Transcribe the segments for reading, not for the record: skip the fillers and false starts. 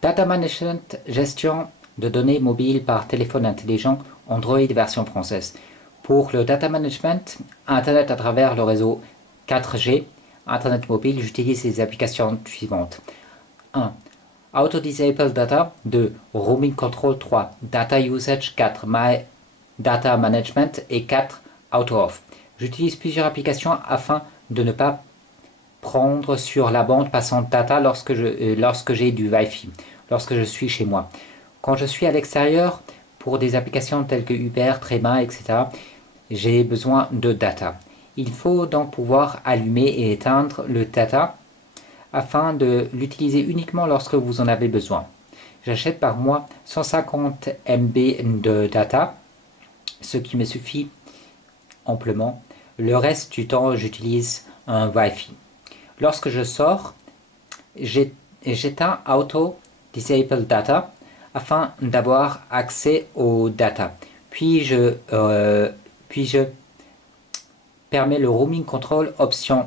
Data Management, gestion de données mobiles par téléphone intelligent Android version française. Pour le Data Management, Internet à travers le réseau 4G, Internet mobile, j'utilise les applications suivantes. 1. Auto Disable Data. 2. Roaming Control. 3. Data Usage. 4. My Data Management. Et 4. Auto Off. J'utilise plusieurs applications afin de ne pas prendre sur la bande passante data lorsque j'ai du Wi-Fi, lorsque je suis chez moi. Quand je suis à l'extérieur, pour des applications telles que Uber, Trema, etc., j'ai besoin de data. Il faut donc pouvoir allumer et éteindre le data afin de l'utiliser uniquement lorsque vous en avez besoin. J'achète par mois 150 MB de data, ce qui me suffit amplement. Le reste du temps, j'utilise un Wi-Fi. Lorsque je sors, j'éteins Auto Disable Data afin d'avoir accès aux data. Puis je permets le Roaming Control option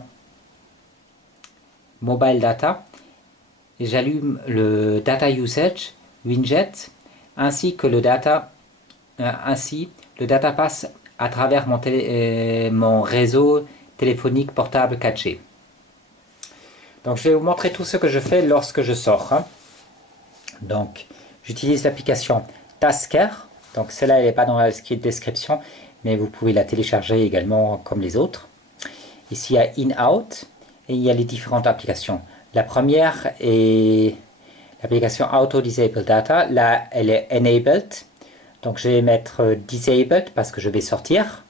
Mobile Data. J'allume le Data Usage widget ainsi le data passe à travers mon réseau téléphonique portable 4G. Donc je vais vous montrer tout ce que je fais lorsque je sors. Donc j'utilise l'application Tasker. Donc celle-là elle n'est pas dans la description, mais vous pouvez la télécharger également comme les autres. Ici il y a In-Out et il y a les différentes applications. La première est l'application Auto Disable Data. Là elle est Enabled. Donc je vais mettre Disabled parce que je vais sortir.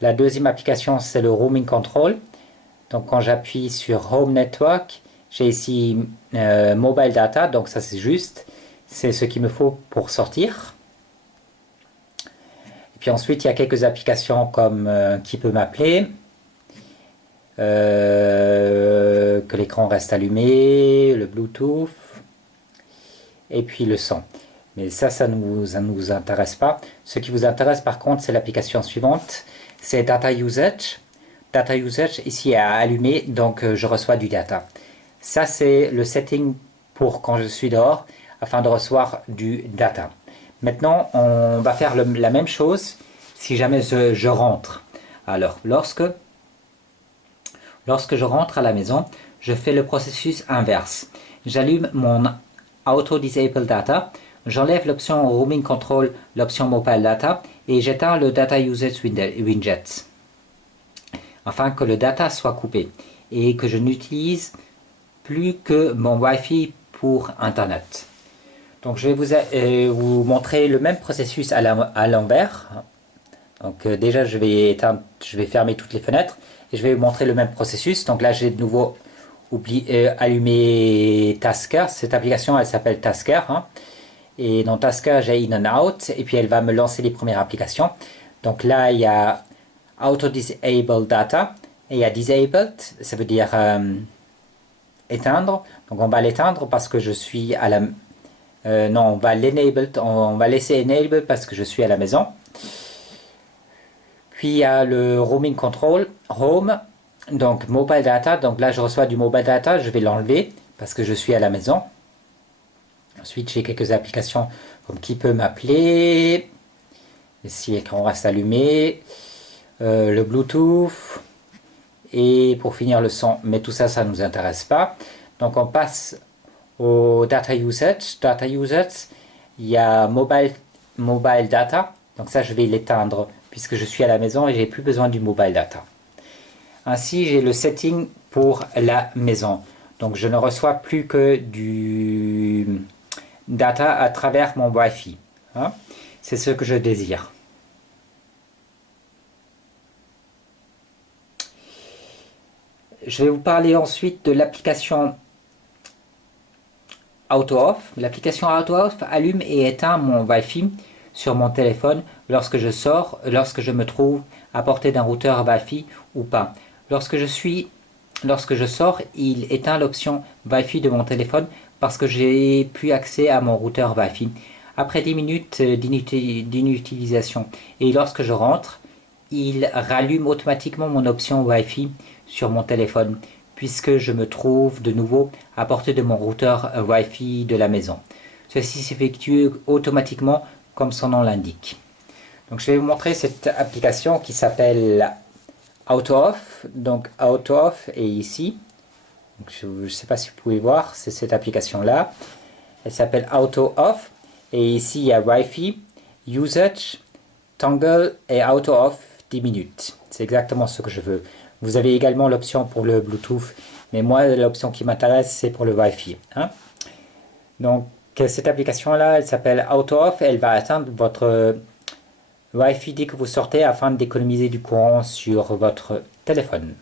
La deuxième application c'est le Roaming Control. Donc quand j'appuie sur Home Network, j'ai ici Mobile Data, donc ça c'est juste, c'est ce qu'il me faut pour sortir. Et puis ensuite il y a quelques applications comme Qui peut m'appeler, que l'écran reste allumé, le Bluetooth, et puis le son. Mais ça ne nous intéresse pas. Ce qui vous intéresse par contre c'est l'application suivante, c'est Data Usage. Data Usage ici à allumer, donc je reçois du data. Ça c'est le setting pour quand je suis dehors afin de recevoir du data. Maintenant on va faire la même chose si jamais je rentre. Alors lorsque je rentre à la maison, je fais le processus inverse. J'allume mon Auto Disable Data, j'enlève l'option Roaming Control, l'option Mobile Data et j'éteins le Data Usage widget afin que le data soit coupé et que je n'utilise plus que mon Wi-Fi pour Internet. Donc je vais vous montrer le même processus à l'envers. Donc déjà je vais fermer toutes les fenêtres et je vais vous montrer le même processus. Donc là j'ai de nouveau allumé Tasker. Cette application elle s'appelle Tasker. Et dans Tasker j'ai In and Out et puis elle va me lancer les premières applications. Donc là il y a Auto Disable Data et il y a Disabled, ça veut dire éteindre. Donc on va l'éteindre parce que je suis à la non, on va laisser Enable parce que je suis à la maison. Puis il y a le Roaming Control Home, donc Mobile Data. Donc là je reçois du Mobile Data, je vais l'enlever parce que je suis à la maison. Ensuite j'ai quelques applications comme Qui peut m'appeler, si l'écran reste allumé, le Bluetooth et pour finir le son, mais tout ça ne nous intéresse pas. Donc on passe au Data Usage. Data Usage, il y a Mobile Data, donc ça je vais l'éteindre puisque je suis à la maison et j'ai plus besoin du Mobile Data. Ainsi j'ai le setting pour la maison, donc je ne reçois plus que du data à travers mon Wi-Fi. C'est ce que je désire. Je vais vous parler ensuite de l'application Auto Off. L'application Auto Off allume et éteint mon Wi-Fi sur mon téléphone lorsque je sors, lorsque je me trouve à portée d'un routeur Wi-Fi ou pas. Lorsque je sors, il éteint l'option Wi-Fi de mon téléphone parce que j'ai plus accès à mon routeur Wi-Fi. Après 10 minutes d'inutilisation et lorsque je rentre, il rallume automatiquement mon option Wi-Fi sur mon téléphone. puisque je me trouve de nouveau à portée de mon routeur Wi-Fi de la maison. Ceci s'effectue automatiquement comme son nom l'indique. Donc je vais vous montrer cette application qui s'appelle AutoOff. Donc AutoOff est ici. Donc, je ne sais pas si vous pouvez voir, c'est cette application-là. Elle s'appelle AutoOff. Et ici, il y a Wi-Fi, Usage, Toggle et AutoOff 10 minutes. C'est exactement ce que je veux. Vous avez également l'option pour le Bluetooth. Mais moi, l'option qui m'intéresse, c'est pour le Wi-Fi. Hein. Donc, cette application-là, elle s'appelle AutoOff. Elle va atteindre votre Wi-Fi dès que vous sortez afin d'économiser du courant sur votre téléphone.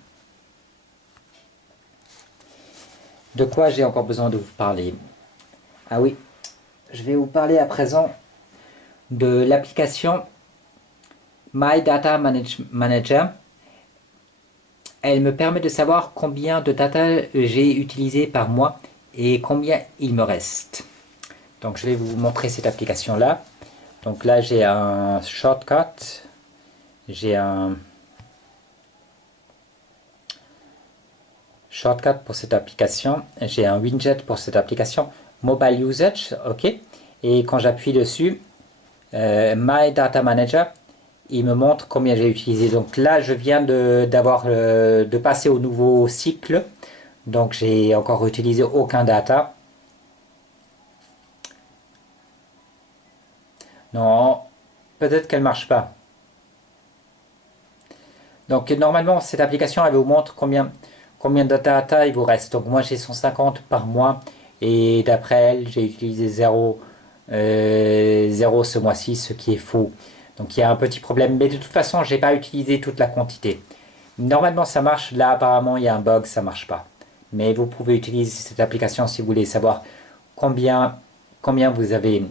De quoi j'ai encore besoin de vous parler? Ah oui, je vais vous parler à présent de l'application My Data Manager. Elle me permet de savoir combien de data j'ai utilisé par mois et combien il me reste. Donc je vais vous montrer cette application-là. Donc là j'ai un shortcut, j'ai un shortcut pour cette application, j'ai un widget pour cette application, Mobile Usage, ok. Et quand j'appuie dessus, My Data Manager, il me montre combien j'ai utilisé. Donc là, je viens de passer au nouveau cycle, donc j'ai encore utilisé aucun data. Non, peut-être qu'elle marche pas. Donc normalement, cette application, elle vous montre combien de data il vous reste. Donc moi j'ai 150 par mois et d'après elle j'ai utilisé 0 ce mois-ci, ce qui est faux. Donc il y a un petit problème, mais de toute façon j'ai pas utilisé toute la quantité. Normalement ça marche, là apparemment il y a un bug, ça marche pas. Mais vous pouvez utiliser cette application si vous voulez savoir combien vous avez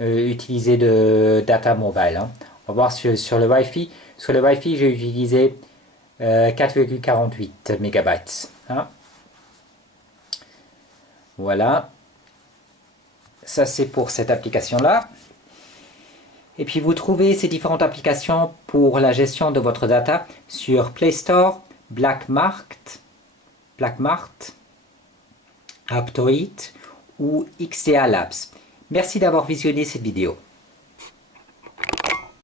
utilisé de data mobile. Hein. On va voir sur le Wi-Fi. Sur le Wi-Fi j'ai utilisé 4,48 mégabytes. Hein. Voilà. Ça c'est pour cette application-là. Et puis vous trouvez ces différentes applications pour la gestion de votre data sur Play Store, Blackmart, Aptoide ou XDA Labs. Merci d'avoir visionné cette vidéo.